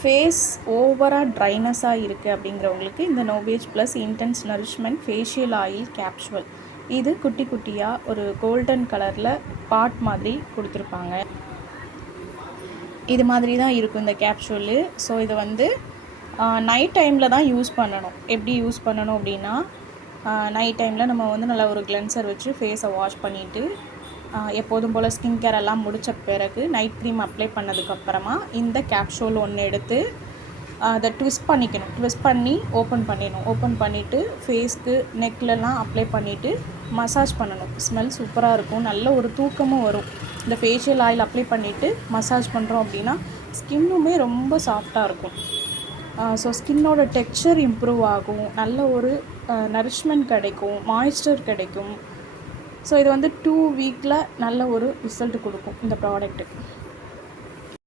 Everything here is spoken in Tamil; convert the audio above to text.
ஃபேஸ் ஓவராக ட்ரைனஸாக இருக்குது அப்படிங்கிறவங்களுக்கு இந்த நோவேஜ் plus intense nourishment facial oil capsule இது குட்டி குட்டியாக ஒரு கோல்டன் கலரில் பாட் மாதிரி கொடுத்துருப்பாங்க. இது மாதிரி தான் இருக்கும் இந்த கேப்சூலு. ஸோ இதை வந்து நைட் டைமில் தான் யூஸ் பண்ணணும். எப்படி யூஸ் பண்ணணும் அப்படின்னா, நைட் டைமில் நம்ம வந்து நல்லா ஒரு கிளென்சர் வச்சு ஃபேஸை வாஷ் பண்ணிவிட்டு எப்போதும் போல் ஸ்கின் கேர் எல்லாம் முடித்த பிறகு நைட் க்ரீம் அப்ளை பண்ணதுக்கப்புறமா இந்த கேப்சூல் ஒன்று எடுத்து அதை ட்விஸ்ட் பண்ணிக்கணும். ட்விஸ்ட் பண்ணி ஓப்பன் பண்ணிவிட்டு ஃபேஸ்க்கு நெக்லலாம் அப்ளை பண்ணிவிட்டு மசாஜ் பண்ணணும். ஸ்மெல் சூப்பராக இருக்கும். நல்ல ஒரு தூக்கமும் வரும். இந்த ஃபேஷியல் ஆயில் அப்ளை பண்ணிவிட்டு மசாஜ் பண்ணுறோம் அப்படின்னா ஸ்கின்னுமே ரொம்ப சாஃப்டாக இருக்கும். ஸோ ஸ்கின்னோட டெக்ஸ்சர் இம்ப்ரூவ் ஆகும். நல்ல ஒரு நரிஷ்மெண்ட் கிடைக்கும், மாய்ஸ்சர் கிடைக்கும். ஸோ இது வந்து 2 வீக்கில் நல்ல ஒரு ரிசல்ட் கொடுக்கும் இந்த ப்ராடக்ட்டு.